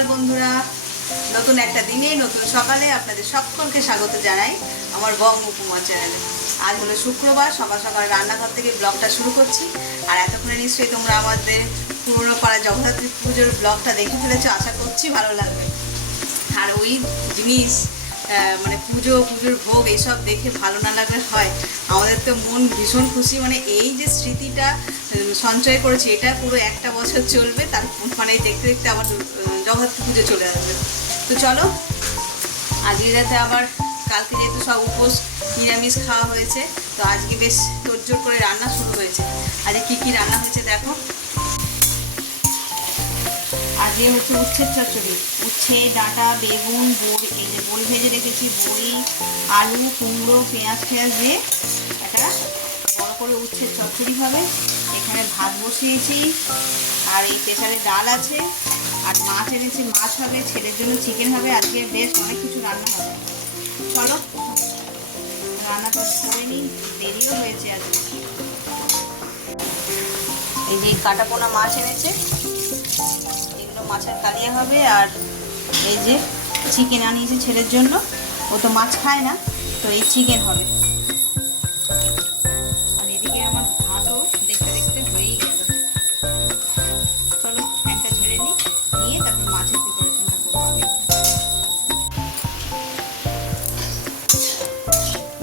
সকাল বন্ধুরা। নতুন একটা দিনে, নতুন সকালে আপনাদের সকলকে স্বাগত জানাই আমার বঙ্গ উপমা চ্যানেলে আজ হলো শুক্রবার সকাল সকাল রান্নাঘর থেকে ব্লগটা শুরু করছি। আর এতক্ষণে নিশ্চয়ই তোমরা আমাদের পুরনো পাড়া জগদ্ধাত্রী পুজোর ব্লগটা দেখে ফেলেছো, আশা করছি ভালো লাগবে। আর ওই জিনিস মানে পুজো, পুজোর ভোগ এইসব দেখে ভালো না লাগলে হয়। আমাদের তো মন ভীষণ খুশি মানে এই যে স্মৃতিটা সঞ্চয় করেছি, এটা পুরো একটা বছর চলবে, তার মানে দেখতে দেখতে আবার জগদ্ধাত্রী পুজো চলে আসবে। তো চলো আজকে যাতে আবার, কালকে যেহেতু সব উপোস, নিরামিষ খাওয়া হয়েছে, তো আজকে বেশ তোড়জোড় করে রান্না শুরু হয়েছে। আজকে কী কী রান্না হয়েছে দেখো। আজকে হচ্ছে উচ্ছের চচ্চড়ি। উচ্ছে, ডাঁটা, বেগুন বড়ি এই বড়ি ভেজে রেখেছি, বড়ি, আলু, কুমড়ো, পেঁয়াজ ফেঁয়াজ দিয়ে একটা বড় করে উচ্ছের চচ্চড়ি হবে। এখানে ভাত বসিয়েছি, আর এই প্রেশারে ডাল আছে, আর মাছ এনেছি, মাছ হবে, ছেলের জন্য চিকেন হবে, আজকে বেশ অনেক কিছু রান্না হবে। চলো রান্নাটা করে নিই, দেরিও হয়েছে আজকে এই যে কাটা পোনা মাছ এনেছে, এগুলো মাছের কালিয়া হবে, আর এই যে চিকেন আনিয়েছি ছেলের জন্য। ও তো মাছ খায় না, তো এই চিকেন হবে। আর এদিকে আমার ভাতও দেখতে দেখতে নিই, নিয়ে তারপর।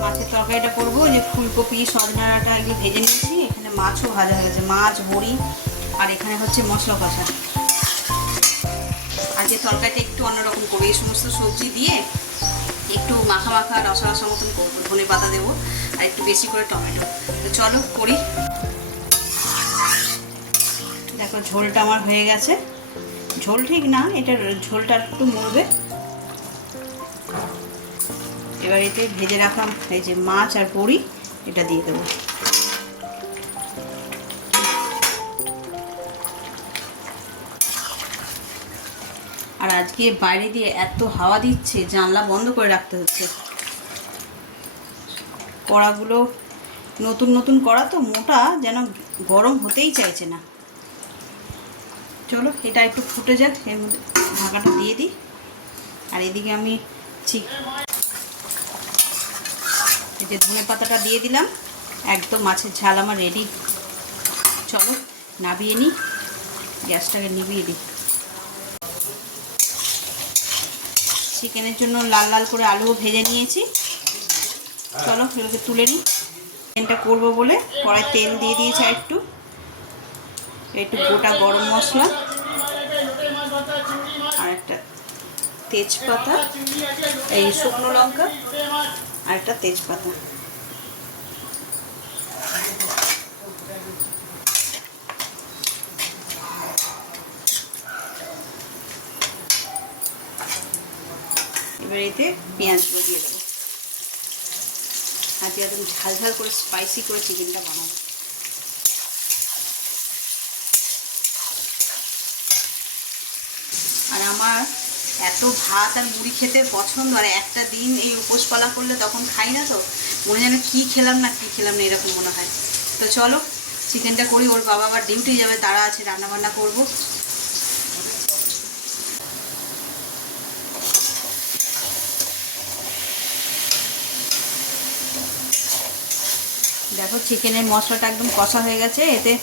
মাছের তরকারিটা করব যে ফুলকপি, সজনাটা এগুলো ভেজে নিয়েছি, এখানে মাছও ভাজা হয়ে গেছে মাছ, বড়ি, আর এখানে হচ্ছে মশলা কষা। আজকে তরকারিটা একটু অন্যরকম করব। এই সমস্ত সবজি দিয়ে একটু মাখা মাখা রসা রসা মতন করব। ধনে পাতা দেবো আর একটু বেশি করে টমেটো। তো চলো করি। দেখো, ঝোলটা আমার হয়ে গেছে। ঝোল ঠিক না এটার ঝোলটা একটু মরবে এবার এতে ভেজে রাখা এই যে মাছ আর বড়ি, এটা দিয়ে দেবো। আজকে বাইরে দিয়ে এত হাওয়া দিচ্ছে, জানলা বন্ধ করে রাখতে হচ্ছে। কড়াগুলো নতুন নতুন কড়া তো, মোটা যেন গরম হতেই চাইছে না। চলো, এটা একটু ফুটে যাক, এর মধ্যে ঢাকাটা দিয়ে দিই। আর এদিকে আমি ঠিক এই যে ধনে পাতাটা দিয়ে দিলাম, একদম মাছের ঝাল আমার রেডি চলো, নাবিয়ে নিই, গ্যাসটাকে নিভিয়ে দিই। চিকেনের জন্য লাল লাল করে আলুও ভেজে নিয়েছি। চলো এগুলোকে তুলে নিই। চিকেনটা করব বলে কড়াই তেল দিয়ে দিয়েছে আর একটু একটু গোটা গরম মশলা আর একটা তেজপাতা, এই শুকনো লঙ্কা আর একটা তেজপাতা। এবার এতে পেঁয়াজগুলো দিয়ে দেবো। আজকে একদম ঝাল ঝাল করে স্পাইসি করে চিকেনটা বানাবো। আর আমার এত ভাত আর মুড়ি খেতে পছন্দ, আর একটা দিন এই উপোস পালা করলে তখন খাই না তো, মনে যেন কী খেলাম না কী খেলাম না এরকম মনে হয়। তো চলো, চিকেনটা করি, ওর বাবা আবার ডিউটি যাবে, তারা আছে রান্না বান্না করব। দেখো চিকেনের মশলাটা একদম কষা হয়ে গেছে, এতে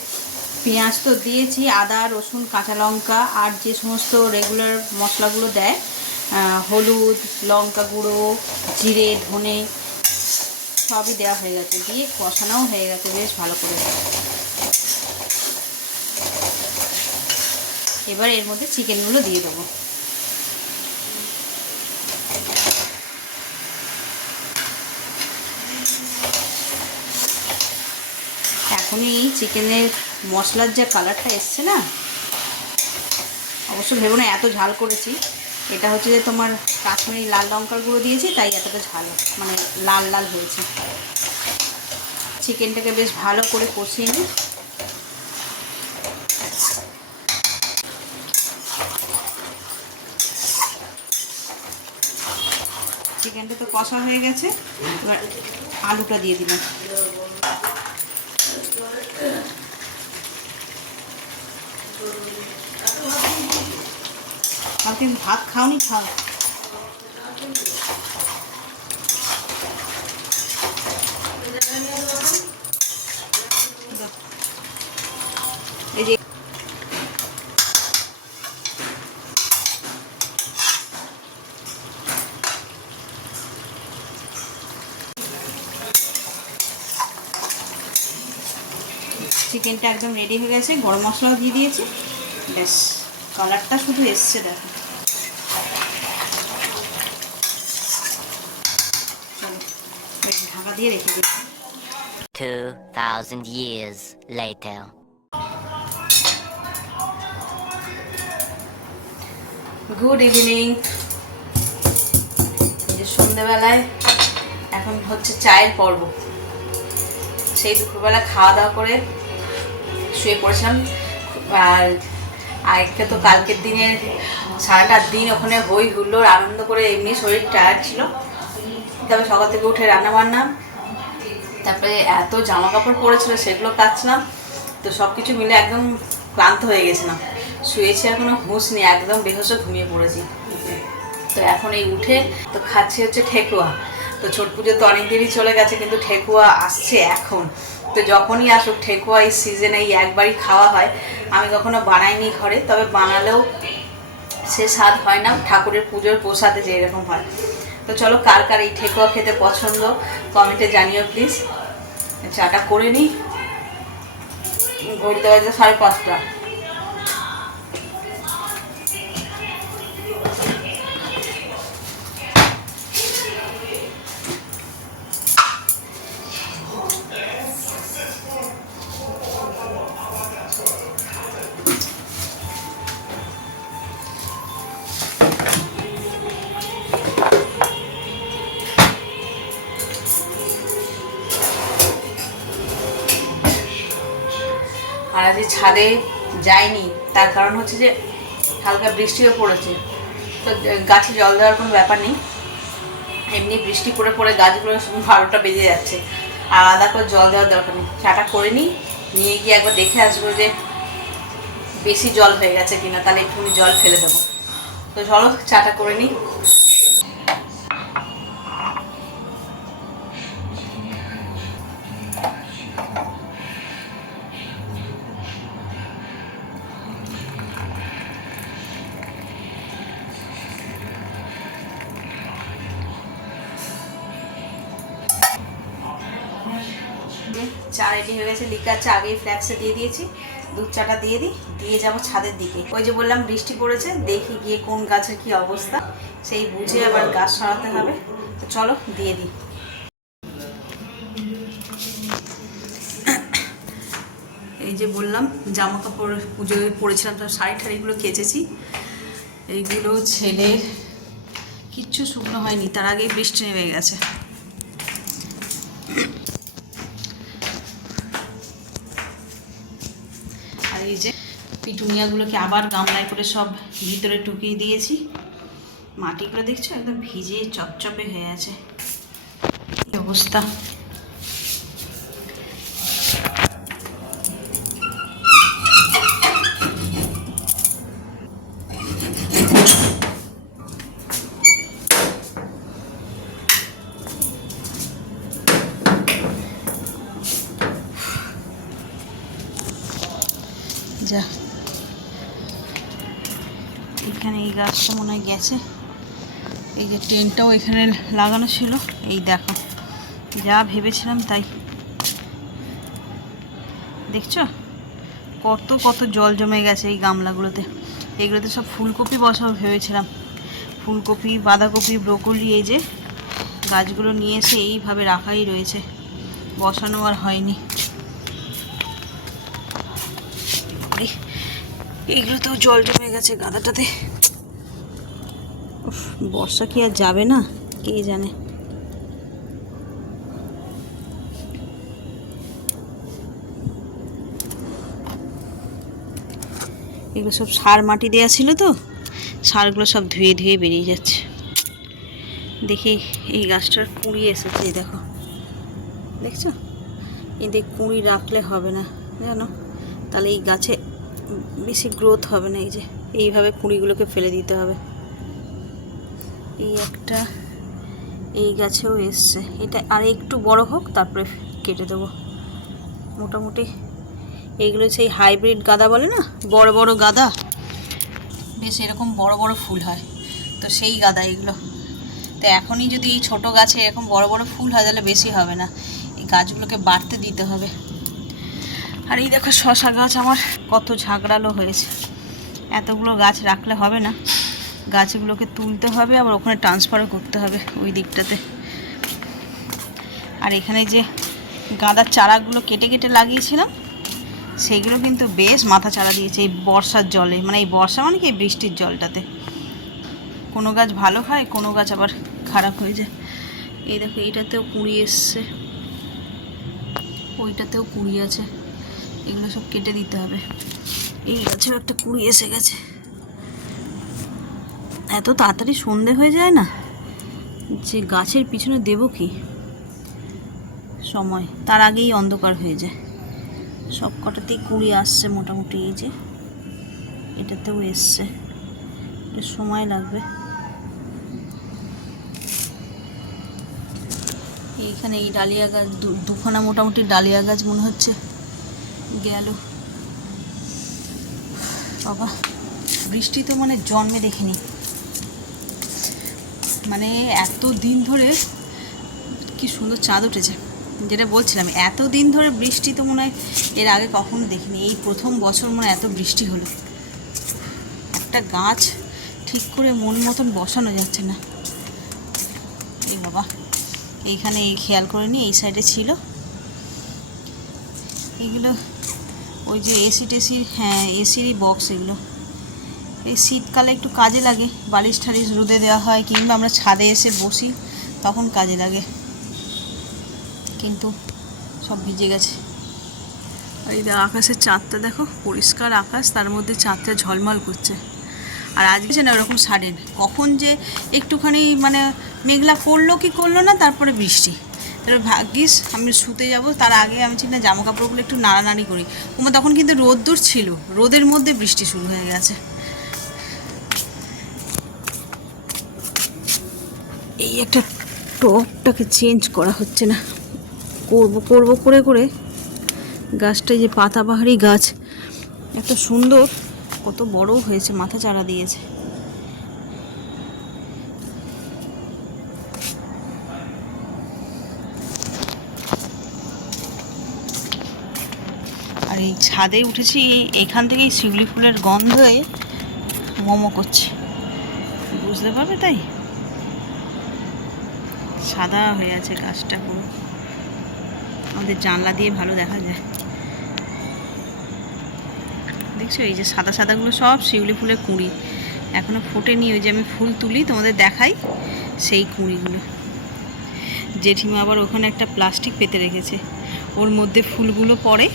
পেঁয়াজ তো দিয়েছি, আদা, রসুন, কাঁচা লঙ্কা আর যে সমস্ত রেগুলার মশলাগুলো দেয় হলুদ, লঙ্কা গুঁড়ো, জিরে, ধনে, সবই দেওয়া হয়ে গেছে, দিয়ে কষানোও হয়ে গেছে বেশ ভালো করে। এবার এর মধ্যে চিকেনগুলো দিয়ে দেবো। এখনই চিকেনের মশলার যে কালারটা এসছে না, অবশ্য ভেবো না, এত ঝাল করেছি। এটা হচ্ছে যে তোমার কাশ্মীরি লাল লঙ্কার গুঁড়ো দিয়েছি, তাই এতটা ঝাল মানে লাল লাল হয়েছে। চিকেনটাকে বেশ ভালো করে কষিয়ে নিই। চিকেনটা তো কষা হয়ে গেছে, এবার আলুটা দিয়ে দিলাম। কালকে ভাত খাওনি? খাও এই যে চিকেনটা একদম রেডি হয়ে গেছে গরম মশলাও দিয়ে দিয়েছি। ব্যাস কালারটা শুধু এসছে দেখো। ঢাকা দিয়ে রেখে 2,000 years later. গুড ইভিনিং যে সন্ধেবেলায় এখন হচ্ছে চায়ের পর্ব। সেই দুপুরবেলা খাওয়া দাওয়া করে শুয়ে পড়েছিলাম। আর আরেকটা তো কালকের দিনের, সারাটা দিন ওখানে হই হুল্লোড় আনন্দ করে এমনি শরীর টায়ার্ড ছিল। তবে সকাল থেকে উঠে রান্না বান্না তারপরে এত জামা কাপড় পরেছিল সেগুলো কাচলাম। তো সব কিছু মিলে একদম ক্লান্ত হয়ে গেছিলাম। শুয়েছি এখনও, হুঁশ নেই একদম বেহসে ঘুমিয়ে পড়েছি। তো এখন এই উঠে তো খাচ্ছি হচ্ছে ঠেকুয়া। তো ছট পুজো তো অনেক দিনই চলে গেছে, কিন্তু ঠেকুয়া আসছে এখন। তো যখনই আসুক ঠেকুয়া এই সিজনে এই একবারই খাওয়া হয়। আমি কখনো বানাইনি ঘরে, তবে বানালেও সে স্বাদ হয় না। ঠাকুরের পুজোর প্রসাদে যেরকম হয়। তো চলো, কার কার এই ঠেকুয়া খেতে পছন্দ, কমেন্টে জানিও প্লিজ চাটা করে নিই। ঘড়িতে বাজে সাড়ে পাঁচটা। ছাদে যায়নি। তার কারণ হচ্ছে যে হালকা বৃষ্টিও পড়েছে। তো গাছে জল দেওয়ার কোনো ব্যাপার নেই। এমনি বৃষ্টি পড়ে পড়ে গাছগুলো বারোটা বেজে যাচ্ছে। আর আলাদা করে জল দেওয়ার দরকার নেই। চাটা করে নিই নিয়ে গিয়ে একবার দেখে আসব যে বেশি জল হয়ে গেছে কিনা। তাহলে একটুখানি জল ফেলে দেবো। তো চলো, চাটা করে নিই চা রেডি হয়ে গেছে। লিকার চা আগেই ফ্ল্যাক্সে দিয়ে দিয়েছি। দুধ চাটা দিয়ে দিই, দিয়ে যাব ছাদের দিকে। ওই যে বললাম, বৃষ্টি পড়েছে, দেখি গিয়ে কোন গাছের কি অবস্থা। সেই বুঝে আবার গাছ সরাতে হবে। তো চলো, দিয়ে দিই। এই যে বললাম জামা কাপড় পুজোয় পরেছিলাম সব শাড়ি ঠাড়িগুলো কেচেছি। এইগুলো ছেলের কিচ্ছু শুকনো হয়নি, তার আগেই বৃষ্টি নেমে গেছে। এই যে পিটুনিয়াগুলোকে আবার গামলায় করে সব ভিতরে টুকিয়ে দিয়েছি। মাটিগুলো দেখছ? একদম ভিজে, চপচপে হয়ে আছে। অবস্থা? যা। এখানে এই গাছটা মনে হয় গেছে। এই যে টেন্টটাও এখানে লাগানো ছিল। এই দেখো, যা ভেবেছিলাম তাই। দেখছ? কত কত জল জমে গেছে এই গামলাগুলোতে। এগুলোতে সব ফুলকপি বসাবো ভেবেছিলাম। ফুলকপি, বাঁধাকপি, ব্রোকলি, এই যে গাছগুলো নিয়ে এসে এইভাবে রাখাই রয়েছে। বসানো আর হয়নি। এইগুলোতেও জল জমে গেছে গাদাটাতে। বর্ষা কি আর যাবে না? কে জানে? এগুলো সব সার মাটি দেওয়া ছিল তো, সারগুলো সব ধুয়ে ধুয়ে বেরিয়ে যাচ্ছে। দেখি এই গাছটার কুড়ি এসেছে দেখো। দেখছ? এদের কুড়ি রাখলে হবে না, জানো? তাহলে এই গাছে বেশি গ্রোথ হবে না, এই যে এইভাবে কুঁড়িগুলোকে ফেলে দিতে হবে। এই একটা এই গাছেও এসছে। এটা আর একটু বড় হোক, তারপরে কেটে দেবো। মোটামুটি এইগুলো সেই হাইব্রিড গাদা বলে না? বড় বড় গাদা? বেশ এরকম বড় বড় ফুল হয়। তো সেই গাদা এগুলো। তো এখনই যদি এই ছোট গাছে এরকম বড় বড় ফুল হয়, তাহলে বেশি হবে না। এই গাছগুলোকে বাড়তে দিতে হবে। আর এই দেখো শশা গাছ আমার কত ঝাগড়ালো হয়েছে। এতগুলো গাছ রাখলে হবে না। গাছগুলোকে তুলতে হবে, আবার ওখানে ট্রান্সফারও করতে হবে ওই দিকটাতে। আর এখানে যে গাঁদার চারাগুলো কেটে কেটে লাগিয়েছিলাম সেইগুলো কিন্তু বেশ মাথা চারা দিয়েছে এই বর্ষার জলে। মানে এই বর্ষা মানে কি? বৃষ্টির জলটাতে। কোনো গাছ ভালো খায় কোনো গাছ আবার খারাপ হয়ে যায়। এই দেখো, এইটাতেও কুঁড়ি এসছে। ওইটাতেও কুঁড়ি আছে। এগুলো সব কেটে দিতে হবে। এই গাছেও একটা কুঁড়ি এসে গেছে। এত তাড়াতাড়ি সন্ধে হয়ে যায় না? যে গাছের পিছনে দেব কি? সময়, তার আগেই অন্ধকার হয়ে যায়। সব কটাতেই কুড়ি আসছে মোটামুটি, এই যে এটাতেও এসছে। একটু সময় লাগবে। এইখানে এই ডালিয়া গাছ দুখানা মোটামুটি ডালিয়া গাছ মনে হচ্ছে। গেল। বাবা, বৃষ্টি তো মানে জন্মে দেখিনি। মানে এত দিন ধরে কি সুন্দর চাঁদ উঠেছে। যেটা বলছিলাম এত দিন ধরে বৃষ্টি তো মনে হয় এর আগে কখনো দেখিনি। এই প্রথম বছর মনে এত বৃষ্টি হলো। একটা গাছ ঠিক করে মন মতন বসানো যাচ্ছে না। এই বাবা, এইখানে এই খেয়াল করে নি, এই সাইডে ছিল। এগুলো ওই যে এসি টেসির হ্যাঁ এসিরই বক্স এগুলো। এই শীতকালে একটু কাজে লাগে, বালিশ ঠালিশ রোদে দেওয়া হয়, কিংবা আমরা ছাদে এসে বসি, তখন কাজে লাগে। কিন্তু সব ভিজে গেছে। আর এই আকাশের চাঁদটা দেখো, পরিষ্কার আকাশ, তার মধ্যে চাঁদটা ঝলমল করছে। আর আজকে না ওরকম সাডেন কখন যে একটুখানি মানে মেঘলা করল কি করল না, তারপরে বৃষ্টি। এবার ভাগ্যিস আমি শুতে যাব, তার আগে আমি চিন্তা জামা কাপড়গুলো একটু নাড়ানাড়ি করি। ওমা তখন কিন্তু রোদ্দুর ছিল, রোদের মধ্যে বৃষ্টি শুরু হয়ে গেছে। এই একটা টপটাকে চেঞ্জ করা হচ্ছে না। করব করব, করে করে। গাছটা যে পাতাবাহারি গাছ এত সুন্দর, কত বড় হয়েছে, মাথা চারা দিয়েছে। এই ছাদে উঠেছি এখান থেকেই শিউলি ফুলের গন্ধে মোমো করছে। বুঝতে পারবে তাই? সাদা হয়ে আছে গাছটা পুরো। আমাদের জানলা দিয়ে ভালো দেখা যায়। দেখছ, এই যে সাদা সাদাগুলো সব শিউলি ফুলের কুঁড়ি। এখনও ফোটেনি, ওই যে আমি ফুল তুলি, তোমাদের দেখাই সেই কুঁড়িগুলো। জেঠিমা আবার ওখানে একটা প্লাস্টিক পেতে রেখেছে। ওর মধ্যে ফুলগুলো পড়ে।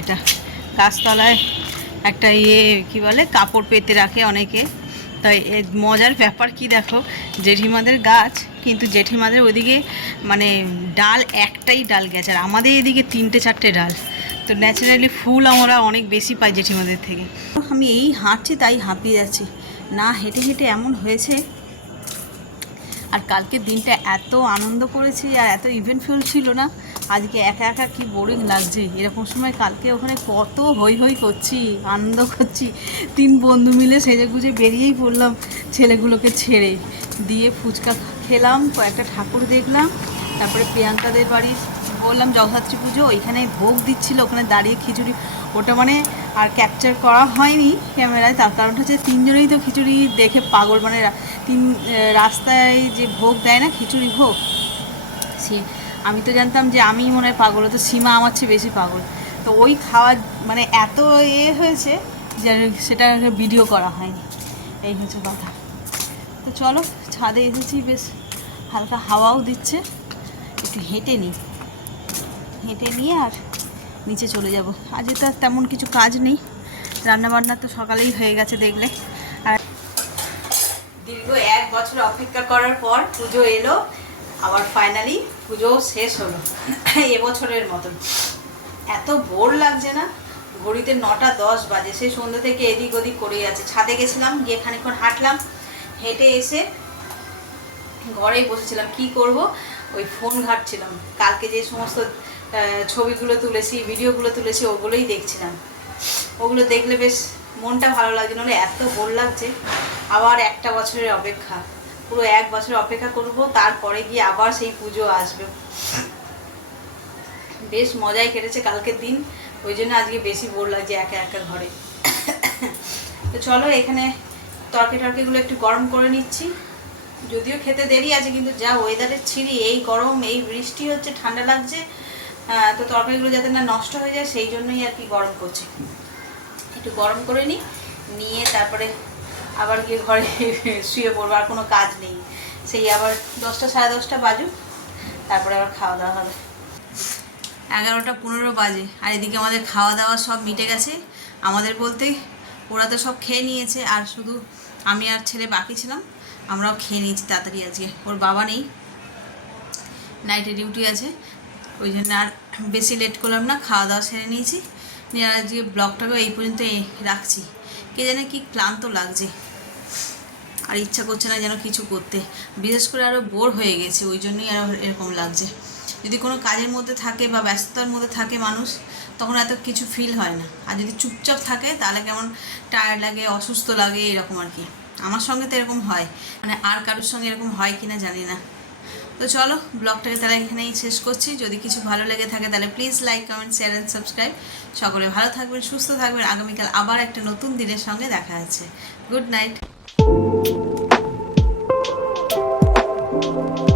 এটা গাছতলায় একটা ইয়ে কি বলে, কাপড় পেতে রাখে অনেকে। তাই মজার ব্যাপার কি দেখো, জেঠিমাদের গাছ, কিন্তু জেঠিমাদের ওদিকে মানে ডাল একটাই ডাল গেছে, আর আমাদের এদিকে তিনটে চারটে ডাল। তো ন্যাচারালি ফুল আমরা অনেক বেশি পাই জেঠিমাদের থেকে। আমি এই হাঁটছি, তাই হাঁপিয়ে যাচ্ছি। না, হেঁটে হেঁটে এমন হয়েছে। আর কালকে দিনটা এত আনন্দ করেছি, আর এত ইভেন্ট ইভেন্টফুল ছিল না। আজকে একা একা কি বোরিং লাগছে? এরকম সময় কালকে ওখানে কত হই হই করছি, আনন্দ করছি। তিন বন্ধু মিলে সেজে গুজে বেরিয়েই পড়লাম ছেলেগুলোকে ছেড়ে। দিয়ে ফুচকা খেলাম, কয়েকটা ঠাকুর দেখলাম, তারপরে প্রিয়াঙ্কাদের বাড়ি বললাম, জগদ্ধাত্রী পুজো, ওইখানে ভোগ দিচ্ছিল, ওখানে দাঁড়িয়ে খিচুড়ি। ওটা মানে আর ক্যাপচার করা হয়নি ক্যামেরায় তার কারণটা হচ্ছে তিনজনেই তো খিচুড়ি দেখে পাগল। মানে তিন রাস্তায় যে ভোগ দেয় না, খিচুড়ি ভোগ, সে আমি তো জানতাম যে আমি মনে হয় পাগল তো সীমা আমার চেয়ে বেশি পাগল। তো ওই খাওয়া মানে এত এ হয়েছে যে সেটা ভিডিও করা হয়নি। এই হচ্ছে কথা। তো চলো, ছাদে এসেছি, বেশ হালকা হাওয়াও দিচ্ছে। একটু হেঁটে নিই। হেঁটে নিয়ে আর নিচে চলে যাব। আজকে তো তেমন কিছু কাজ নেই। রান্নাবান্না তো সকালেই হয়ে গেছে দেখলে। আর দীর্ঘ এক বছর অপেক্ষা করার পর পুজো এলো। আবার ফাইনালি পুজো শেষ হলো। এবছরের মতন। এত বোর লাগছে না? ঘড়িতে নটা দশ বাজে। সেই সন্ধ্যে থেকে এদিক ওদিক করেই আছে ছাদে গেছিলাম, গিয়ে খানিকক্ষণ হাঁটলাম। হেঁটে এসে ঘরেই বসেছিলাম। কি করব? ওই ফোন ঘাটছিলাম। কালকে যে সমস্ত ছবিগুলো তুলেছি, ভিডিওগুলো তুলেছি, ওগুলোই দেখছিলাম। ওগুলো দেখলে বেশ মনটা ভালো লাগছে। নাহলে এত বোর লাগছে। আবার একটা বছরের অপেক্ষা। পুরো এক বছর অপেক্ষা করব, তারপরে গিয়ে আবার সেই পুজো আসবে। বেশ মজাই কেটেছে কালকের দিন, ওই জন্য আজকে বেশি বোর লাগছে একা একা ঘরে। তো চলো এখানে তরকারি টরকারিগুলো একটু গরম করে নিচ্ছি। যদিও খেতে দেরি আছে, কিন্তু যা ওয়েদারের ছিঁড়ি, এই গরম, এই বৃষ্টি হচ্ছে, ঠান্ডা লাগছে তো তরকারিগুলো যাতে না নষ্ট হয়ে যায়, সেই জন্যই আর কি গরম করছি। একটু গরম করে নিই, নিয়ে তারপরে আবার গিয়ে ঘরে শুয়ে পড়ব, আর কোনো কাজ নেই। সেই আবার দশটা, সাড়ে দশটা বাজুক, তারপরে আবার খাওয়া দাওয়া হবে। এগারোটা পনেরো বাজে, আর এদিকে আমাদের খাওয়া দাওয়া সব মিটে গেছে। আমাদের বলতে ওরা তো সব খেয়ে নিয়েছে, আর শুধু আমি আর ছেলে বাকি ছিলাম, আমরাও খেয়ে নিয়েছি তাড়াতাড়ি আজকে। ওর বাবা নেই, নাইটে ডিউটি আছে, ওই জন্য আর বেশি লেট করলাম না খাওয়া দাওয়া সেরে নিয়েছি। নিয়ে আজকে ব্লগটাকে এই পর্যন্ত রাখছি। কে জানে কি ক্লান্ত লাগছে। আর ইচ্ছা করছে না যেন কিছু করতে। বিশেষ করে আরও বোর হয়ে গেছে, ওই জন্যই আরও এরকম লাগছে। যদি কোনো কাজের মধ্যে থাকে বা ব্যস্ততার মধ্যে থাকে মানুষ, তখন এত কিছু ফিল হয় না। আর যদি চুপচাপ থাকে, তাহলে কেমন টায়ার্ড লাগে, অসুস্থ লাগে, এরকম আর কি। আমার সঙ্গে তো এরকম হয়। মানে আর কারোর সঙ্গে এরকম হয় কি না জানি না। তো চলো, ব্লগটাকে তাহলে এখানেই শেষ করছি। যদি কিছু ভালো লেগে থাকে, তাহলে please like comment share and subscribe সকলে ভালো থাকবেন, সুস্থ থাকবেন। আগামীকাল আবার একটা নতুন দিনের সঙ্গে দেখা আছে গুড নাইট Música